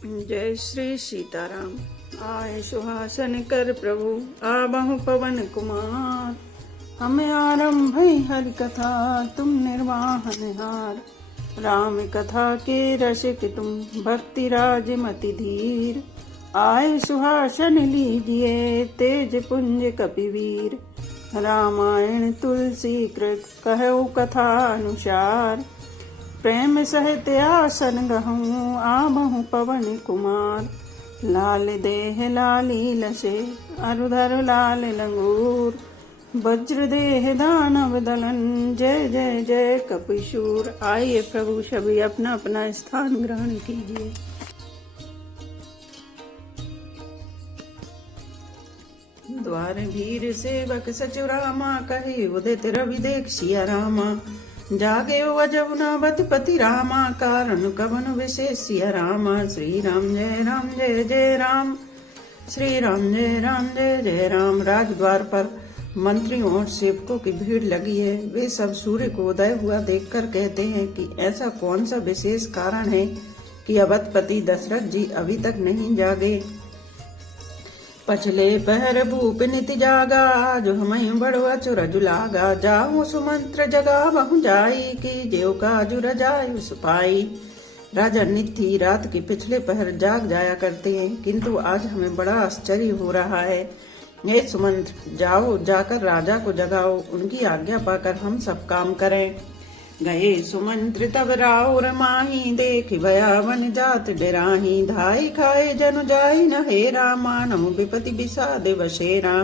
जय श्री सीताराम। आए सुहासन कर प्रभु आबहु पवन कुमार। हमें आरंभ हरि कथा तुम निर्वाहन हार। राम कथा के रसिक तुम भक्ति राज मति धीर। आए सुहासन लीजिए तेज पुंज कपिवीर। रामायण तुलसी कृत कहु कथा अनुसार। प्रेम सहित आसन गहूँ आबहु पवन कुमार। लाल देह लाली लसे अरुधर लाल लंगूर। वज्र देह दानव दलन जय जय जय कपिशूर। आइए प्रभु सभी अपना अपना स्थान ग्रहण कीजिए। द्वार भीर सेवक सचु रामा कहे उदित रवि देख सिया रामा। जागे वजव नवत पति रामा कारण कवन विशेष सिया रामा। श्री राम जय जय राम। श्री राम जय जय राम। राजद्वार पर मंत्रियों और सेवकों की भीड़ लगी है। वे सब सूर्य को उदय हुआ देखकर कहते हैं कि ऐसा कौन सा विशेष कारण है कि अवधपति दशरथ जी अभी तक नहीं जागे। पछले पहर भूप नित जागा जो हमें बड़वा चुरज लागा। जाऊं सुमंत्र जगा बहु जाई की जेव का जुर जाय सुपाई। राजा नित्य रात के पिछले पहर जाग जाया करते हैं, किंतु आज हमें बड़ा आश्चर्य हो रहा है। ये सुमंत्र जाओ, जाकर राजा को जगाओ, उनकी आज्ञा पाकर हम सब काम करें। गए सुमंत्र तब राउर माही देख भयावन जात डराही। धाई खाए जनु जाई न हेरा मानव विपति विषाद बसेरा।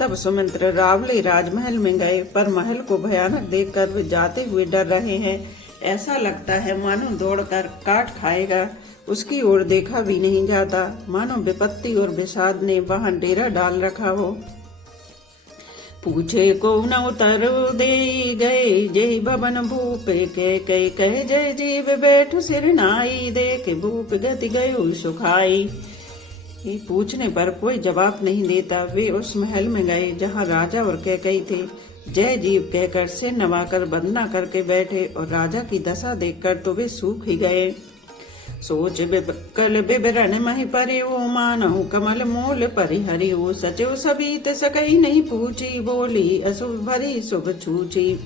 तब सुमंत्र रावले राजमहल में गए, पर महल को भयानक देखकर वे जाते हुए डर रहे हैं। ऐसा लगता है मानो दौड़कर काट खाएगा। उसकी ओर देखा भी नहीं जाता, मानो विपत्ति और विषाद ने वहां डेरा डाल रखा हो। पूछे को न उतर दे गए जय भवन भूप कह जय जीव बैठ सिर नाई। देख भूप गति गयो सुखाई। ये पूछने पर कोई जवाब नहीं देता। वे उस महल में गए जहाँ राजा और कैकेयी थे। जय जीव कहकर सिर नवाकर वंदना करके बैठे, और राजा की दशा देखकर तो वे सूख ही गए। सोच कल विवरण मही परियो मानहु कमल मूल परिहरियो। सचिव सबीत सकई नहीं पूछी बोली अशुभ भरी शुभ छूची।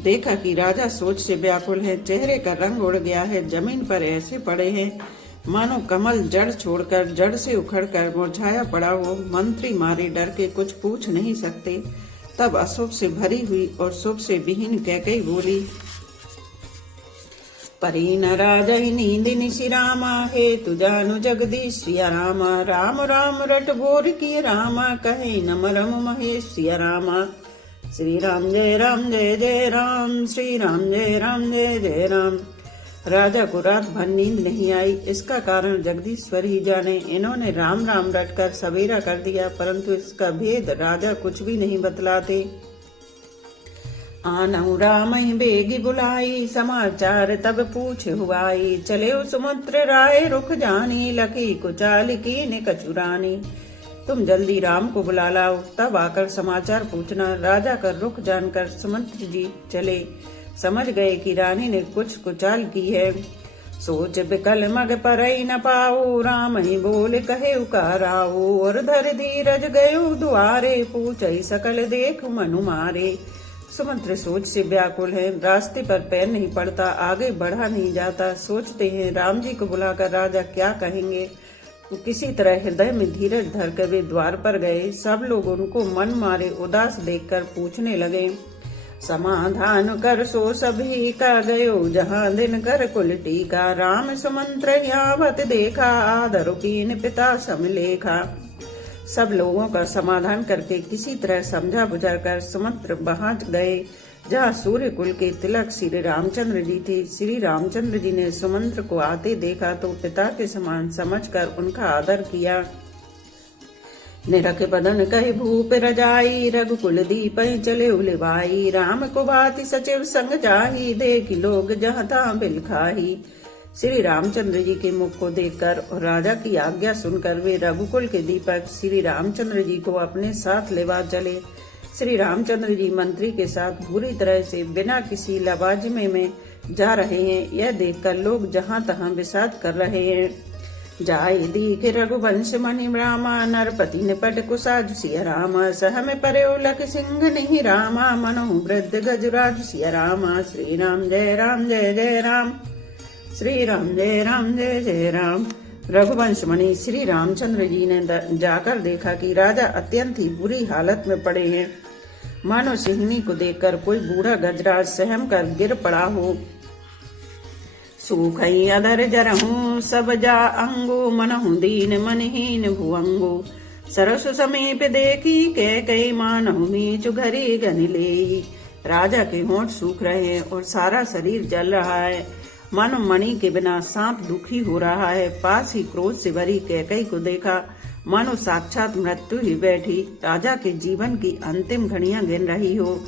देखा कि राजा सोच से व्याकुल है, चेहरे का रंग उड़ गया है, जमीन पर ऐसे पड़े हैं मानो कमल जड़ छोड़कर जड़ से उखड़कर मुरझाया पड़ा हो। मंत्री मारे डर के कुछ पूछ नहीं सकते। तब अशुभ से भरी हुई और शुभ से विहीन कैकेयी बोली, परी न राजहि नींद निशि रामा। हे तु जानु जगदीश सिया रामा। राम राम रट भोर किय रामा कहे न मरम महेश सिया रामा। श्री राम जय जय राम। श्री राम जय जय राम। राजा को रात भर नींद नहीं आई, इसका कारण जगदीश्वर ही जाने। इन्होंने राम राम रटकर सवेरा कर दिया, परंतु इसका भेद राजा कुछ भी नहीं बतलाते। आनहु राम बेगी बुलाई समाचार तब पूछ हुआई। चले सुमंत्र राय रुख जानी लकी कुचाल की कचुरानी। तुम जल्दी राम को बुला लाओ, तब आकर समाचार पूछना। राजा का रुख जानकर सुमंत्र जी चले। समझ गए कि रानी ने कुछ कुचाल की है। सोच बिकल मग परई न पाओ राम ही बोल कहे उकाराओ। और धर धीरज गयो दुआरे पूछई सकल देख मनु मारे। सुमंत्र सोच से व्याकुल है, रास्ते पर पैर नहीं पड़ता, आगे बढ़ा नहीं जाता। सोचते हैं राम जी को बुलाकर राजा क्या कहेंगे। तो किसी तरह हृदय में धीरज धरकर वे द्वार पर गए। सब लोग उनको मन मारे उदास देखकर पूछने लगे, समाधान कर सो सभी का गयो जहाँ दिन कर कुल टीका। राम सुमंत्र यावत देखा आदर कीन पिता समलेखा। सब लोगों का समाधान करके किसी तरह समझा बुझाकर सुमंत्र वहां गए जहाँ सूर्य कुल के तिलक श्री रामचंद्र जी थे। श्री रामचंद्र जी ने सुमंत्र को आते देखा तो पिता के समान समझकर उनका आदर किया। निरख बदन कहे भूप रजाई रघुकुल दीप चले उलिवाई। राम को भांति सचिव संग जाही देख लोग जहाँ तहाँ बिलखाही। श्री रामचंद्र जी के मुख को देखकर और राजा की आज्ञा सुनकर वे रघुकुल के दीपक श्री रामचंद्र जी को अपने साथ लेवा चले। श्री रामचंद्र जी मंत्री के साथ बुरी तरह से बिना किसी लवाजमे में जा रहे हैं। यह देखकर लोग जहाँ तहाँ विषाद कर रहे हैं। जाय दीख रघुवंश मणि रामा, नरपति निपट कुसाज सिया रामा। सह में पर्यो लख सिंह नहीं रामा, मनो वृद्ध गजराज सिया रामा। श्री राम जय जय राम, श्री राम जय जय राम। रघुवंश मणि श्री रामचंद्र जी ने जाकर देखा कि राजा अत्यंत ही बुरी हालत में पड़े हैं, मानो सिंहनी को देखकर कोई बूढ़ा गजराज सहम कर गिर पड़ा हो। सूखई अधर जरहूं सब जा अंगो, मनहु दीन मनहीन भुअंगो। सरसु समीप देखी कई मानहु मीचु घरी गनि लेई। राजा के होंठ सूख रहे हैं और सारा शरीर जल रहा है, मानो मणि के बिना सांप दुखी हो रहा है। पास ही क्रोध से भरी कैकई को देखा, मानो साक्षात मृत्यु ही बैठी राजा के जीवन की अंतिम घड़ियां गिन रही हो।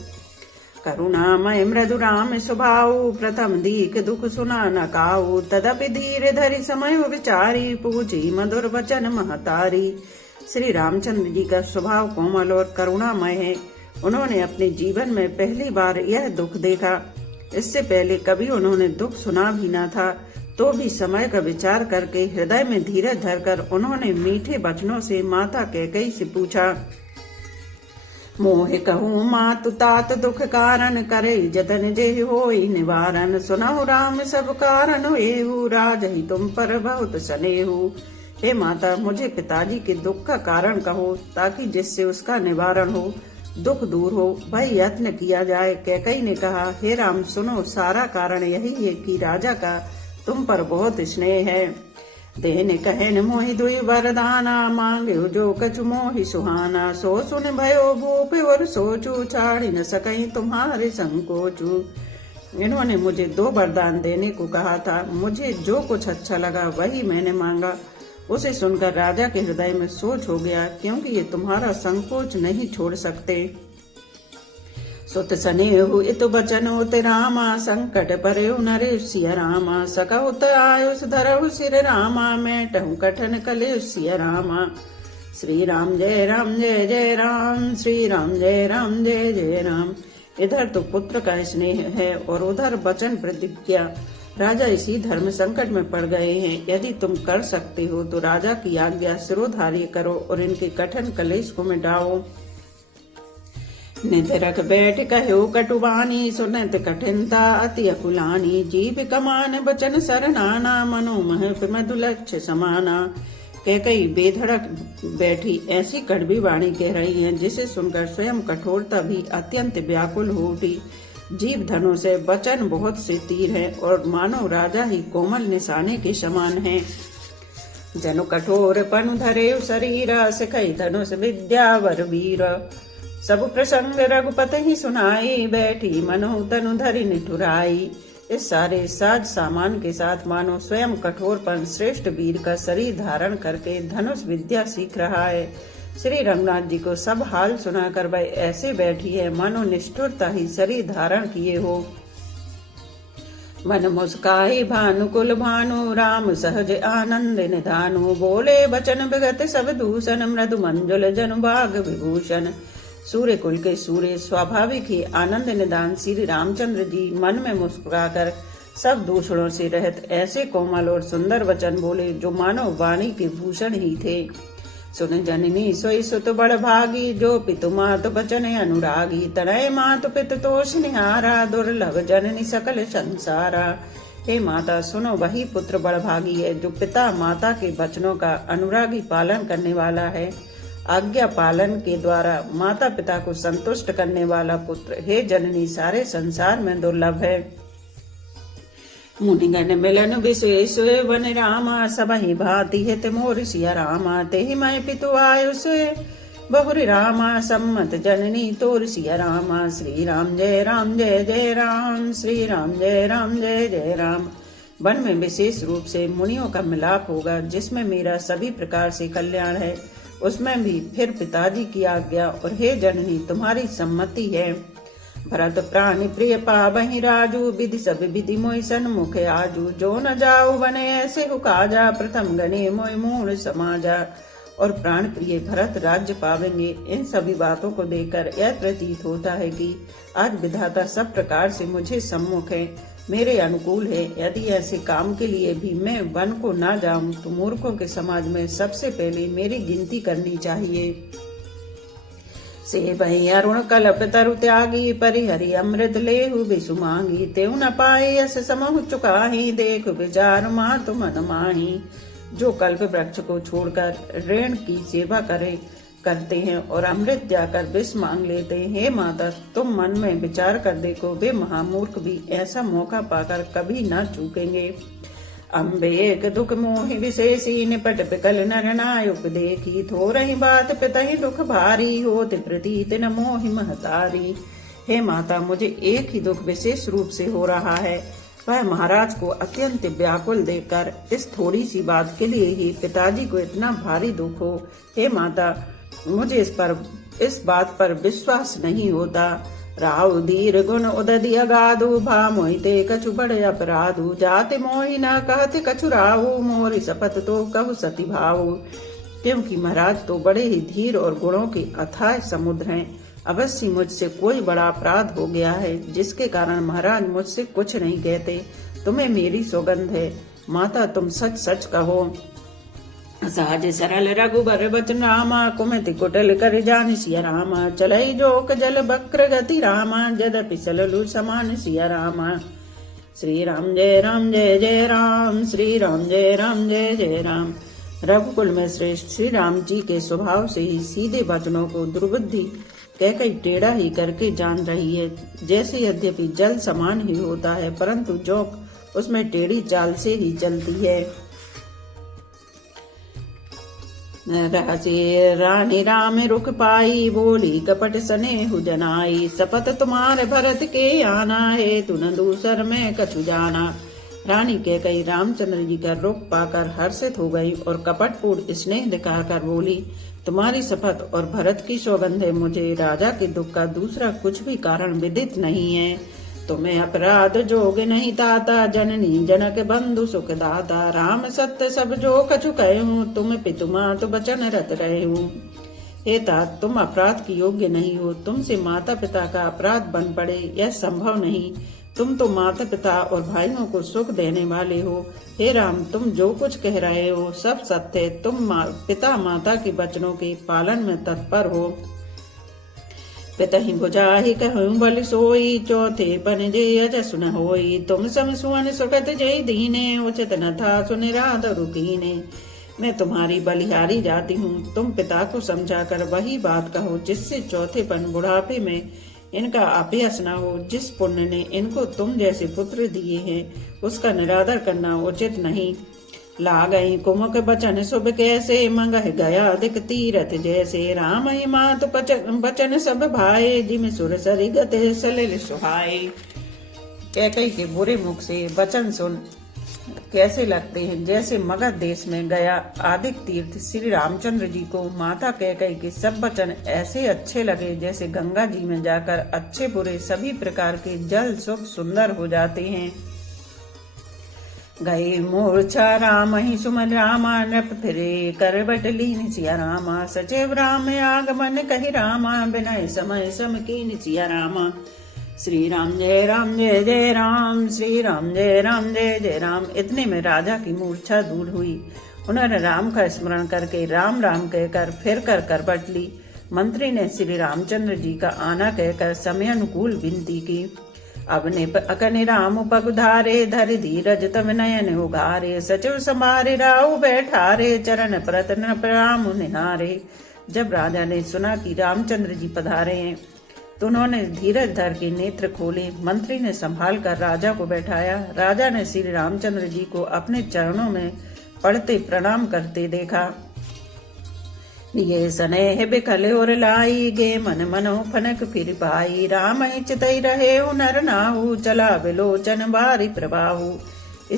करुणामय मृदु राम स्वभाव, प्रथम दीख दुख सुना न काऊ। तदपि धीरे धरि समय विचारी, पूछी मधुर वचन महतारी। श्री रामचंद्र जी का स्वभाव कोमल और करुणामय है। उन्होंने अपने जीवन में पहली बार यह दुख देखा। इससे पहले कभी उन्होंने दुख सुना भी न था। तो भी समय का विचार करके हृदय में धीरज धरकर उन्होंने मीठे वचनों से माता कैकेयी से पूछा। मोह कहूँ मातु तात दुख कारण, करे जतन जे होई निवारण। सुनहु राम सब कारण एहु, राजहि तुम पर बहुत स्नेहु। हे माता, मुझे पिताजी के दुख का कारण कहो, ताकि जिससे उसका निवारण हो, दुख दूर हो, भाई यत्न किया जाए। कैकेयी ने कहा, हे राम सुनो, सारा कारण यही है कि राजा का तुम पर बहुत स्नेह है। देन कहन मोहि दुई वरदाना, मांगे जो कछु मोहि सुहाना। सो सुन भयो भूप और सोचू, छाड़ी न सकई तुम्हारे संकोचू। इन्होंने मुझे 2 वरदान देने को कहा था। मुझे जो कुछ अच्छा लगा वही मैंने मांगा। उसे सुनकर राजा के हृदय में सोच हो गया, क्योंकि ये तुम्हारा संकोच नहीं छोड़ सकते। सुत स्नेहु इत बचन उत रामा, संकट परयु नरेश सिया रामा। सकहुत आयुष धरहु सिर रामा, मैटहु कठन कलेश सिया रामा। श्री राम जय जय राम, श्री राम जय जय राम। इधर तो पुत्र का स्नेह है और उधर वचन प्रतिज्ञा। राजा इसी धर्म संकट में पड़ गए हैं। यदि तुम कर सकते हो तो राजा की आज्ञा सिरोधार्य करो और इनके कठिन कलेश को मिटाओ। नित रख बैठ कहो कटुबानी, सुनत कठिनता अति अकुलानी। जीव कमान बचन सरनाना, मनोमह मधुलक्ष्य समाना। कैकेयी बेधड़क बैठी ऐसी कड़वी वाणी कह रही है, जिसे सुनकर स्वयं कठोरता भी अत्यंत व्याकुल हो उठी। जीव धनुष से वचन बहुत से तीर है और मानो राजा ही कोमल निशाने के समान है। जनु कठोर पनु धरे शरीरा, सिखई धनुष विद्या वर वीर। सब प्रसंग रघुपति ही सुनाई, बैठी मनो तनु धरि निठुराई। इस सारे साज सामान के साथ मानो स्वयं कठोरपन श्रेष्ठ वीर का शरीर धारण करके धनुष विद्या सीख रहा है। श्री रंगनाथ जी को सब हाल सुनाकर वह ऐसे बैठी है, मानो निष्ठुरता ही शरीर धारण किए हो। मन मुस्काई भानुकुल भानु, राम सहज आनंद निधानु। बोले वचन विगत सब दूषण, मृदु मंजुल जनु भाग विभूषण। सूर्य कुल के सूर्य स्वाभाविक ही आनंद निदान श्री रामचंद्र जी मन में मुस्कुराकर सब दूषणों से रहित ऐसे कोमल और सुंदर वचन बोले, जो मानो वाणी के भूषण ही थे। सुन जननी सोई सुत बड़ भागी, जो पितु मातु बचन अनुरागी। तनय मातु पितु तोष निहारा, दुर्लभ जननी सकल संसारा। हे माता सुनो, वही पुत्र बड़ भागी है जो पिता माता के वचनों का अनुरागी पालन करने वाला है। आज्ञा पालन के द्वारा माता पिता को संतुष्ट करने वाला पुत्र हे जननी सारे संसार में दुर्लभ है। मुनिगण मिलन विशेष वन रामा, सबहि भांति हित मोर सिया रामा। तेहि मैं पितु आयुष बहुरी रामा, सम्मत जननी तोर सिया रामा। श्री राम जय जय राम, श्री राम जय जय राम। वन में विशेष रूप से मुनियों का मिलाप होगा, जिसमें मेरा सभी प्रकार से कल्याण है, उसमें भी फिर पिताजी की आज्ञा और हे जननी तुम्हारी सम्मति है। भरत प्राणी प्रिय पावहि राजू, विधि सब विधि मोहि सन्मुख आजू। जो न जाऊ बने ऐसे हुकाजा, प्रथम गणे मोहि मूल समाजा। और प्राण प्रिय भरत राज्य पावेंगे। इन सभी बातों को देखकर यह प्रतीत होता है कि आज विधाता सब प्रकार से मुझे सम्मुख है। मेरे अनुकूल है। यदि ऐसे काम के लिए भी मैं वन को ना जाऊं तो मूर्खों के समाज में सबसे पहले मेरी गिनती करनी चाहिए। से भई अरुण कल्प तरु त्यागी, परिहरि अमृत लेहु बिसु मांगी। तेउ न पाए यस समहु चुकाही, देख विचार मातु मन माही। जो कल्प वृक्ष को छोड़कर ऋण की सेवा करते हैं और अमृत जाकर विष मांग लेते हैं, हे माता तुम मन में विचार कर देखो, वे महामूर्ख भी ऐसा मौका पाकर कभी न चूकेंगे। अम्बे एक दुख मोहि विशेषी, निपट पिकल नर नायुक देखी। थोरही बात पितहि दुख भारी, होत प्रतीत न मोहि महतारी। हे माता, मुझे एक ही दुख विशेष रूप से हो रहा है, वह महाराज को अत्यंत व्याकुल देखकर। इस थोड़ी सी बात के लिए ही पिताजी को इतना भारी दुख हो। हे माता, मुझे इस बात पर विश्वास नहीं होता। राहु धीर गुण उदधि अगाधु, भा मोहिते कछु बड़े अपराधु। जाते मोहि न कहते कछु राहु, मोरि शपथ तो कहु सती भाऊ। क्योंकि महाराज तो बड़े ही धीर और गुणों के अथाह समुद्र हैं। अवश्य मुझसे कोई बड़ा अपराध हो गया है, जिसके कारण महाराज मुझसे कुछ नहीं कहते। तुम्हें मेरी सौगंध है माता, तुम सच सच कहो। सहज सरल रघुबर बचन रामा, कुमति कुटल कर जान सिया रामा। चलई जोक जल बक्र गति रामा, यद्यपि सललु समान सिया रामा। श्री राम जय राम जय जय राम, श्री राम जय राम जय जय राम। रघुकुल में श्रेष्ठ श्री राम जी के स्वभाव से ही सीधे वचनों को दुर्बुद्धि कैकई टेढ़ा ही करके जान रही है। जैसे यद्यपि जल समान ही होता है, परंतु जोक उसमें टेढ़ी चाल से ही चलती है। राजे रानी राम रुख पाई, बोली कपट स्नेहु जनाई। शपथ तुम्हारे भरत के आना है, तू न दूसर में कछु जाना। रानी कैकेयी रामचंद्र जी का रुख पाकर हर्षित हो गई और कपटपूर्ण स्नेह दिखाकर बोली, तुम्हारी शपथ और भरत की सौगंध है, मुझे राजा के दुख का दूसरा कुछ भी कारण विदित नहीं है। तुम्हें अपराध जोग नहीं ताता, जननी जनक बंधु सुख दाता। राम सत्य सब जो कछु कहूँ, तुम पितु मातु बचन रत रहूं। हे तात, तुम अपराध की योग्य नहीं हो, तुमसे माता पिता का अपराध बन पड़े यह संभव नहीं। तुम तो माता पिता और भाइयों को सुख देने वाले हो। हे राम, तुम जो कुछ कह रहे हो सब सत्य है। तुम पिता माता के वचनों के पालन में तत्पर हो। पितहि बुझाहि कहूँ बल सोई, चौथे पन जे अजस न होई। तुम सम सुवन सुखत जय दीने, उचित न था सुनिराध रुकीने। मैं तुम्हारी बलिहारी जाती हूँ, तुम पिता को समझाकर वही बात कहो जिससे चौथेपन बुढ़ापे में इनका अभ्यास न हो। जिस पुण्य ने इनको तुम जैसे पुत्र दिए हैं, उसका निरादर करना उचित नहीं। ला गई कुमुक बचन शुभ कैसे, मंगह गया अधिक तीरथ जैसे। राम ही मात बचन सब भाए, जिम सुर सरि गते सलिल सुहाए। कैकेयी के बुरे मुख से वचन सुन कैसे लगते हैं, जैसे मगध देश में गया आदिक तीर्थ श्री रामचंद्र जी को माता कैकेयी के सब वचन ऐसे अच्छे लगे, जैसे गंगा जी में जाकर अच्छे बुरे सभी प्रकार के जल सुख सुंदर हो जाते हैं। गए मूर्छा राम ही सुमन रामा, नृप फिरे करबट लीन सिया रामा। सचिव राम आगमन कहि रामा, विनय समय सम कीन सिया रामा। श्री राम जय जय राम, श्री राम जय जय राम। इतने में राजा की मूर्छा दूर हुई। उन्होंने राम का स्मरण करके राम राम कहकर फिर कर करबट ली। मंत्री ने श्री रामचंद्र जी का आना कहकर समय अनुकूल विनती की। अवने अकनि राम पगुधारे, धरि धीरज तब नयन उगारे। सचिव समारे राहु बैठारे, चरण प्रतन प्रणाम निहारे। जब राजा ने सुना कि रामचंद्र जी पधारे हैं तो उन्होंने धीरज धर के नेत्र खोले। मंत्री ने संभाल कर राजा को बैठाया। राजा ने श्री रामचंद्र जी को अपने चरणों में पड़ते प्रणाम करते देखा। ये स्नेह बिकल और लाई, गे मन मनो फनक फिर पाई। राम ही चितई रहे नर नाहु, चला विलोचन बारी प्रभाहु।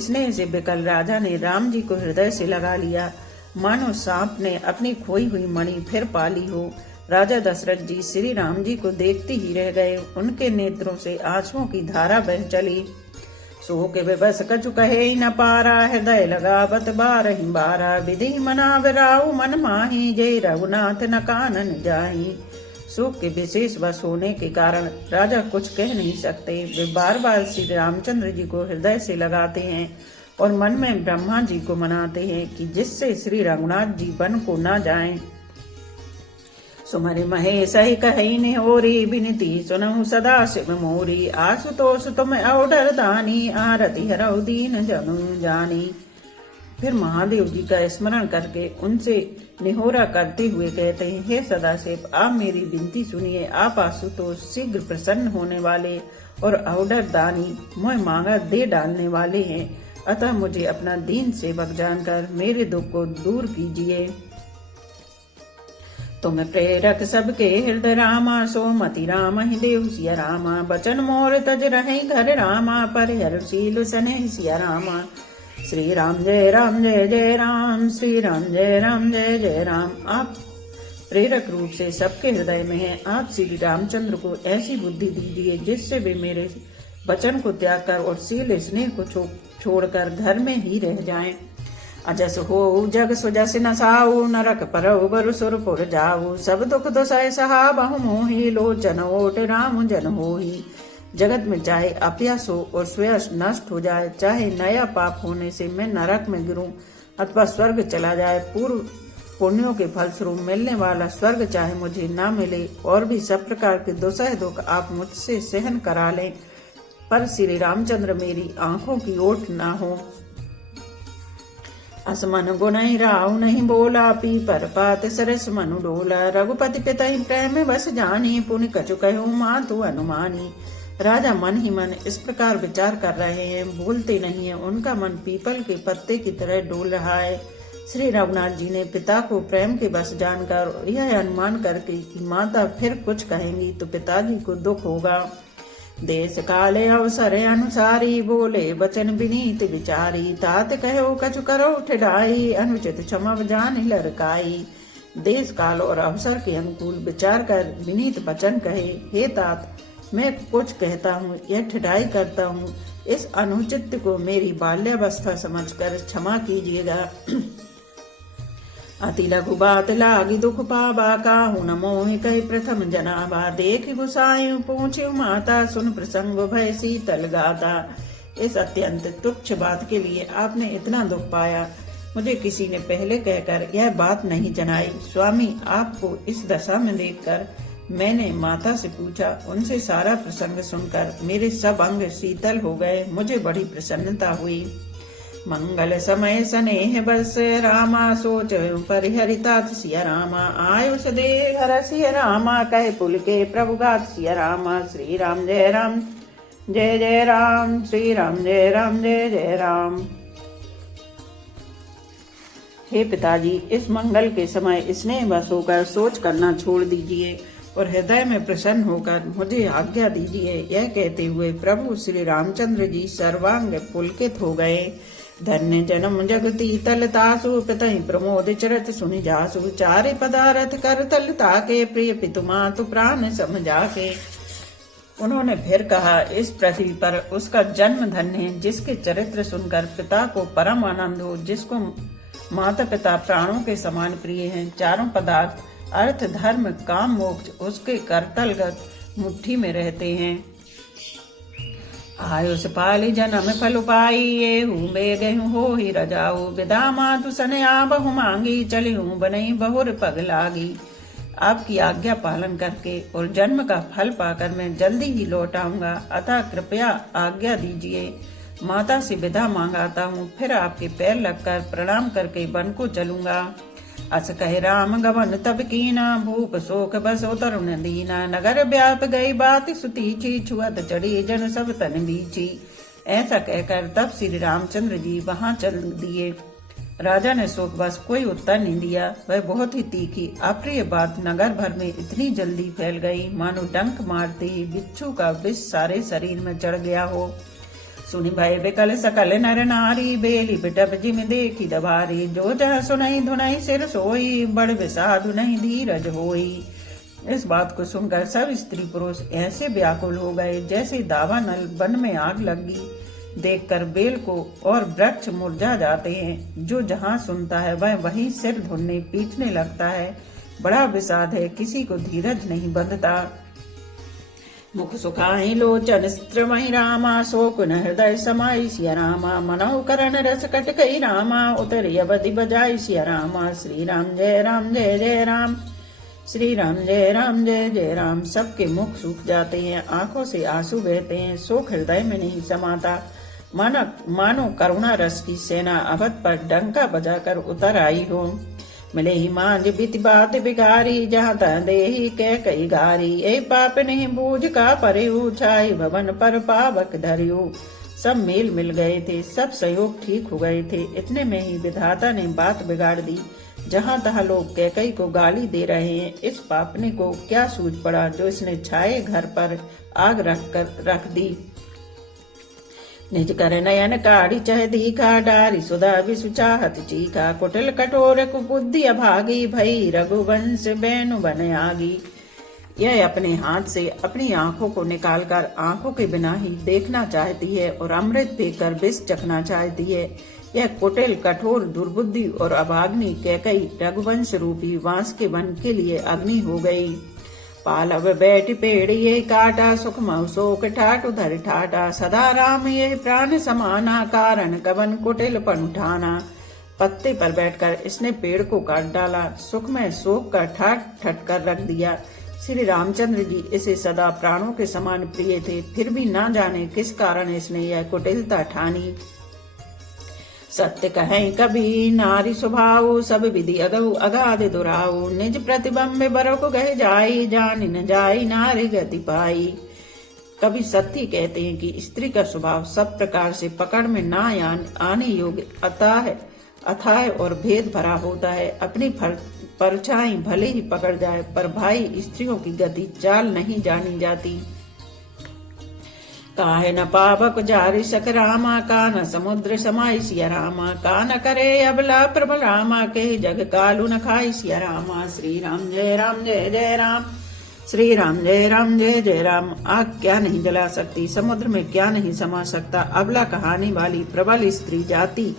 स्नेह से बिकल राजा ने राम जी को हृदय से लगा लिया, मानो सांप ने अपनी खोई हुई मणि फिर पाली हो। राजा दशरथ जी श्री राम जी को देखते ही रह गए। उनके नेत्रों से आंसुओं की धारा बह चली। सो के बेबस कछु कहे न पारा, हृदय लगावत बारहि बारा। विधि मना विराउ मन माही, जय रघुनाथ न कानन जाही। शोक के विशेष वश होने के कारण राजा कुछ कह नहीं सकते। वे बार बार श्री रामचंद्र जी को हृदय से लगाते हैं और मन में ब्रह्मा जी को मनाते हैं कि जिससे श्री रघुनाथ जी वन को न जाएं। सुमरि महेश ही कहि निहोरी, बिनती सुनहु सदा शिव मोरी। आशुतोष तुम औडर दानी, आरती हरौ दीन जनु जानी। फिर महादेव जी का स्मरण करके उनसे निहोरा करते हुए कहते हैं, हे सदाशिव, आप मेरी विनती सुनिए। आप आशुतोष शीघ्र प्रसन्न होने वाले और औडर दानी मोह मांगा दे डालने वाले हैं, अतः मुझे अपना दीन सेवक जानकर मेरे दुख को दूर कीजिए। तुम प्रेरक सबके हृदय रामा, सोमति राम ही देव सिया रामा। बचन मोर तज रहे घर रामा, पर हरशील सने सिया रामा। श्री राम जय जय राम, श्री राम जय जय राम। आप प्रेरक रूप से सबके हृदय में हैं। आप श्री रामचंद्र को ऐसी बुद्धि दीजिए जिससे वे मेरे वचन को त्याग कर और शील स्नेह को छोड़कर घर में ही रह जाएं। अजस हो जग सुजस न साऊ, नरक परौ बरु सुरपुर जाऊ। सब दुख दुसह सहा बहु मोही, लोचन ओट राम जन होही। जगत में चाहे अपयश हो और श्रेयस नष्ट हो जाए, चाहे नया पाप होने से मैं नरक में गिरूं अथवा स्वर्ग चला जाए, पूर्व पुण्यों के फलस्वरूप मिलने वाला स्वर्ग चाहे मुझे न मिले, और भी सब प्रकार के दुसह दुख आप मुझसे सहन करा लें, पर श्री रामचंद्र मेरी आंखों की ओट न हो। असमन गुनहि राव नहीं बोला, पी पर पात सरस मनु डोला। रघुपति पिता प्रेम बस जानी, पुनि कछु कहूँ मातु अनुमानी। राजा मन ही मन इस प्रकार विचार कर रहे हैं, बोलते नहीं है। उनका मन पीपल के पत्ते की तरह डोल रहा है। श्री रघुनाथ जी ने पिता को प्रेम के बस जानकर यह अनुमान करके कि माता फिर कुछ कहेंगी तो पिताजी को दुख होगा। देश काले अवसर अनुसारी, बोले वचन विनीत विचारी। तात कहो कछु करो ठिठाई, अनुचित क्षमा जान लड़काई। देश काल और अवसर के अनुकूल विचार कर विनीत वचन कहे, हे तात, मैं कुछ कहता हूँ या ठिठाई करता हूँ, इस अनुचित को मेरी बाल्यावस्था समझकर क्षमा कीजिएगा। अति लघु बात लागी दुख पावा, काहू न मोहि कहि प्रथम जनावा। देख गुसायु पूछ्यु माता, सुन प्रसंग भय शीतल गाता। इस अत्यंत तुच्छ बात के लिए आपने इतना दुख पाया, मुझे किसी ने पहले कहकर यह बात नहीं जनाई। स्वामी, आपको इस दशा में देखकर मैंने माता से पूछा। उनसे सारा प्रसंग सुनकर मेरे सब अंग शीतल हो गए। मुझे बड़ी प्रसन्नता हुई। मंगल समय स्नेह बस रामा, सोच परिहरितात सिया रामा। आयुष दे हर सिया रामा, कहे पुल के प्रभुगात सिया रामा। श्री राम जय राम, श्री राम जय जय राम। हे पिताजी, इस मंगल के समय स्नेह बस होकर सोच करना छोड़ दीजिए और हृदय में प्रसन्न होकर मुझे आज्ञा दीजिए। यह कहते हुए प्रभु श्री रामचंद्र जी सर्वांग पुलकित हो गए। धन्य जन्म जगती तलतासु, पितहि प्रमोद चरत सुनि जासु। चारि पदारथ कर तलता के, प्रिय पितु मातु प्राण समझा के। उन्होंने फिर कहा, इस पृथ्वी पर उसका जन्म धन्य है जिसके चरित्र सुनकर पिता को परम आनंद हो, जिसको माता पिता प्राणों के समान प्रिय हैं। चारों पदार्थ अर्थ धर्म काम मोक्ष उसके करतलगत मुट्ठी में रहते हैं। आयुष पाली जन्म फल पाई, ये हूँ बे गहूँ हो ही रजाऊ। विदा मातु सने आ बहु मांगी, चली हूँ बनई बहुर पग लागी। आपकी आज्ञा पालन करके और जन्म का फल पाकर मैं जल्दी ही लौट आऊंगा, अतः कृपया आज्ञा दीजिए। माता से विदा मांगाता हूँ, फिर आपके पैर लगकर प्रणाम करके वन को चलूंगा। अस कहे राम गवन तब कीना, भूप शोक बसो तरुण दीना। नगर व्याप गई बात सुतीची, छुअत चढ़ी जन सब तन बीची। ऐसा कहकर तब श्री रामचंद्र जी वहां चल दिए। राजा ने शोक बस कोई उत्तर नहीं दिया। वह बहुत ही तीखी अप्रिय बात नगर भर में इतनी जल्दी फैल गई, मानो डंक मारते ही बिच्छू का विष सारे शरीर में चढ़ गया हो। सुनि भय विकल सकल नर नारी, बेली बिटप जिम देखी दबारी। जो जह सुनई धुनई सिर सोई, बड़ विषादु नहीं धीरज होई। इस बात को सुनकर सब स्त्री पुरुष ऐसे व्याकुल हो गए जैसे दावानल वन में आग लगी देखकर बेल को और वृक्ष मुरझा जाते हैं। जो जहाँ सुनता है वह वहीं सिर धुनने पीटने लगता है। बड़ा विषाद है, किसी को धीरज नहीं बंधता। मुख सुखाई लोचन स्त्रमहि रामा, शोक न हृदय समाई सिया रामा। मनौ करण रस कटकई रामा, उतरी अवधि बजाई सिया रामा। श्री राम जय जय राम, श्री राम जय जय राम। सबके मुख सूख जाते हैं, आंखों से आंसू बहते हैं, शोक हृदय में नहीं समाता। मानो करुणा रस की सेना अवध पर डंका बजाकर उतर आई हो। मिले ही मांझ बीती बात बिगारी, जहाँ तह देही कह कई गारी। ए पाप नहीं बूझ का परियु, छाई भवन पर पावक धरियु। सब मेल मिल गए थे, सब सहयोग ठीक हो गए थे, इतने में ही विधाता ने बात बिगाड़ दी। जहाँ तहाँ लोग कैकई को गाली दे रहे हैं, इस पापने को क्या सूझ पड़ा जो इसने छाए घर पर आग रख दी। निज कर नयन काढ़ी चह दीखा, डारी सुधा विसु चाहत चीखा। कुटिल कठोर कुबुद्धि अभागी, भई रघुवंश बेनु बन आगी। यह अपने हाथ से अपनी आंखों को निकालकर आंखों के बिना ही देखना चाहती है और अमृत पीकर विष चखना चाहती है। यह कुटिल कठोर दुर्बुद्धि और अभाग्नि कैकई रघुवंश रूपी वांस के वन के लिए अग्नि हो गई। पालव बैठ पेड़ ये काटा, सुख मऊ शोक ठाट उधर ठाटा। सदा राम ये प्राण समाना, कारण कवन कुटिल पन उठाना। पत्ते पर बैठकर इसने पेड़ को काट डाला, सुख में शोक का ठाट ठट कर रख दिया। श्री रामचंद्र जी इसे सदा प्राणों के समान प्रिय थे, फिर भी ना जाने किस कारण इसने यह कुटिलता ठानी। सत्य कहें कभी नारी स्वभाव, सब विधि अगऊ अगाध दुराऊ। निज प्रतिबंब बरक गह जाई, जान न जाई नारी गति पाई। कभी सत्य कहते हैं कि स्त्री का स्वभाव सब प्रकार से पकड़ में ना आने योग्य अथाह और भेद भरा होता है। अपनी परछाई भले ही पकड़ जाए, पर भाई स्त्रियों की गति चाल नहीं जानी जाती। काहे न पावक जारि सक रामा, का न समुद्र समाई सिया रामा। का न करे अबला प्रबल रामा, के जग कालू न खाई सिया रामा। श्री राम जय जय राम, श्री राम जय जय राम। आग क्या नहीं जला सकती, समुद्र में क्या नहीं समा सकता, अबला कहानी वाली प्रबल स्त्री जाति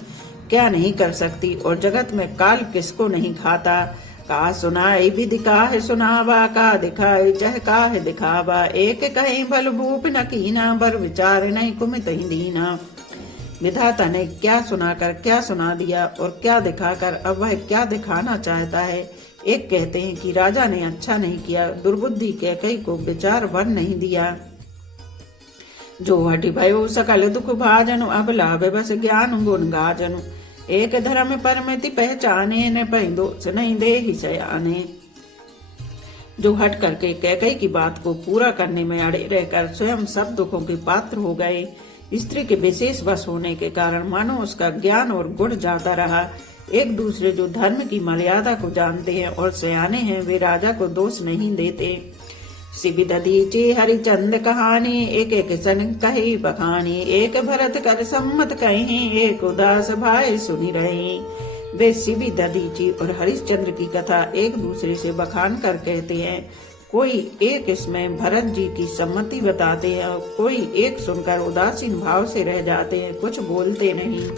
क्या नहीं कर सकती, और जगत में काल किसको नहीं खाता। का सुनाई विधि काहे सुनावा, का दिखाई चह काहे दिखावा। एक कहीं भल भूप न कीना, बर विचार नहीं कुमित ही दीना। विधाता ने क्या सुनाकर क्या सुना दिया और क्या दिखाकर अब वह क्या दिखाना चाहता है। एक कहते हैं कि राजा ने अच्छा नहीं किया, दुर्बुद्धि कैकई को विचार भर नहीं दिया। जो हटि भयो सकल दुख भाजनु, अब लाभ बस ज्ञान गुण गाजनु। एक धर्म परमिति पहचाने, न पै दोष नहीं दे ही सयाने। जो हट करके कैकई की बात को पूरा करने में अड़े रहकर स्वयं सब दुखों के पात्र हो गए। स्त्री के विशेष वश होने के कारण मानो उसका ज्ञान और गुण जाता रहा। एक दूसरे जो धर्म की मर्यादा को जानते हैं और सयाने हैं, वे राजा को दोष नहीं देते। शिवि दधीचि हरिचंद कहानी, एक एक सन कही बखानी। एक भरत कर सम्मत कहीं, एक उदास भाई सुनी रही। वे शिवि दधीचि और हरिश्चंद्र की कथा एक दूसरे से बखान कर कहते हैं। कोई एक इसमें भरत जी की सम्मति बताते हैं, कोई एक सुनकर उदासीन भाव से रह जाते हैं, कुछ बोलते नहीं।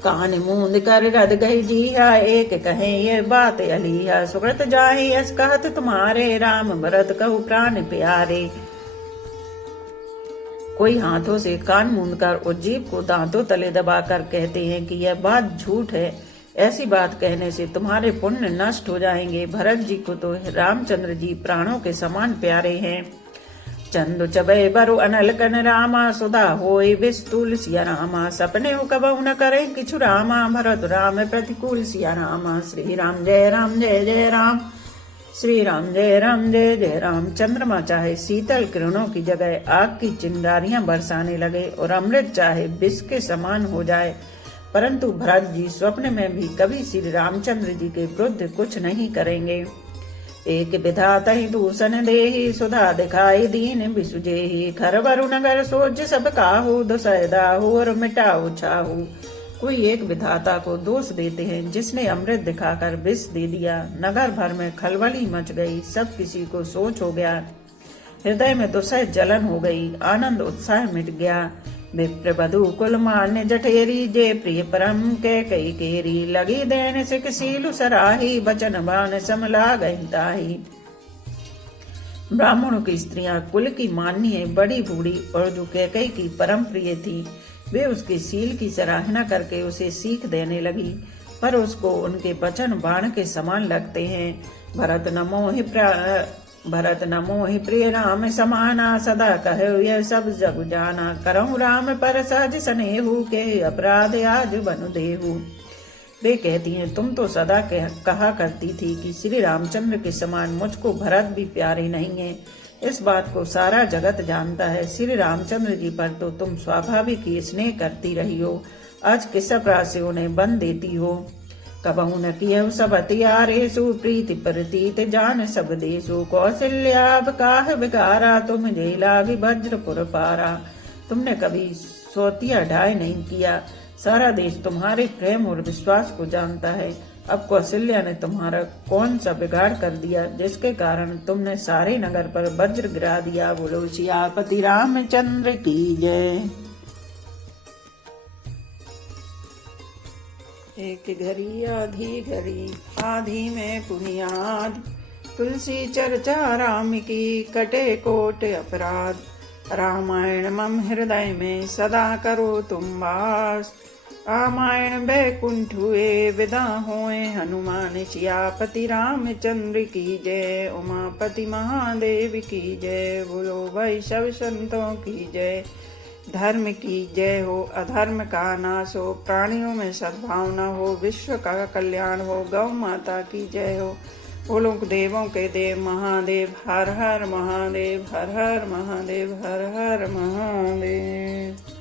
कान मूंद कर रद गई जीहा, एक कहे ये बात अलीहा। सुकृत जाहि यस कहत तुम्हारे, राम भरत कहु प्राण प्यारे। कोई हाथों से कान मूंद कर और जीभ को दांतों तले दबाकर कहते हैं कि यह बात झूठ है। ऐसी बात कहने से तुम्हारे पुण्य नष्ट हो जाएंगे। भरत जी को तो रामचंद्र जी प्राणों के समान प्यारे हैं। चंदु चबे बरु अनल कन रामा, सुधा होई विस्तुल सिया रामा। सपने हो कबहु न करे किछु रामा, भरत राम प्रतिकूल सिया रामा। श्री राम जय जय राम, श्री राम जय जय राम। चंद्रमा चाहे शीतल किरणों की जगह आग की चिंगारियां बरसाने लगे और अमृत चाहे विष के समान हो जाए, परंतु भरत जी स्वप्न में भी कभी श्री रामचंद्र जी के विरुद्ध कुछ नहीं करेंगे। एक विधाता ही दूषण देही, सुधा दिखाई दीन बिसुजेही। खर वरु नगर सोच सब काहू, दुसैदाहू और मिटाऊ छाहू। कोई एक विधाता को दोष देते हैं जिसने अमृत दिखाकर विष दे दिया। नगर भर में खलबली मच गई, सब किसी को सोच हो गया। हृदय में दुसह जलन हो गई, आनंद उत्साह मिट गया। विप्र बधु कुल मान्य जठेरी, जे प्रिय परम के कई केरी, लगी देन सिक सीलु सराही, बचन बान समला गई ताही। ब्राह्मणों की स्त्रियां कुल की मान्य बड़ी बूढ़ी और जो कैकई की परम प्रिय थी, वे उसके सील की सराहना करके उसे सीख देने लगी, पर उसको उनके वचन बाण के समान लगते हैं। भरत न मोहि प्रिय राम समाना, सदा कहो यह सब जग जाना, करऊं राम पर सहज स्नेहु, के अपराध आज बनु देहु। वे कहती हैं, तुम तो सदा कहा करती थी कि श्री रामचंद्र के समान मुझको भरत भी प्यारे नहीं है। इस बात को सारा जगत जानता है। श्री रामचंद्र जी पर तो तुम स्वाभाविक ही स्नेह करती रही हो, आज किस अपराध से उन्हें बन देती हो। कबहु न कियहु सब अतियारेषु, प्रीति प्रतीत जान सब देशु, कौशल्याब काह बिगारा, तुम जे लागी वज्रपुर पारा। तुमने कभी सोतिया ढाई नहीं किया, सारा देश तुम्हारे प्रेम और विश्वास को जानता है। अब कौशल्या ने तुम्हारा कौन सा बिगाड़ कर दिया, जिसके कारण तुमने सारे नगर पर वज्र गिरा दिया। बोलो सियापति रामचंद्र की जय। एक घड़ी आधी में पुनियाद, तुलसी चर्चा राम की, कटे कोट अपराध। रामायण मम हृदय में सदा करो तुम वास, रामायण बैकुंठ हुए विदा होए हनुमान। सियापति रामचंद्र की जय, उमापति महादेव की जय। बोलो भाई सब संतों की जय। धर्म की जय हो, अधर्म का नाश हो, प्राणियों में सद्भावना हो, विश्व का कल्याण हो, गौ माता की जय हो। बोलो देवों के देव महादेव, हर हर महादेव, हर हर महादेव, हर हर महादेव।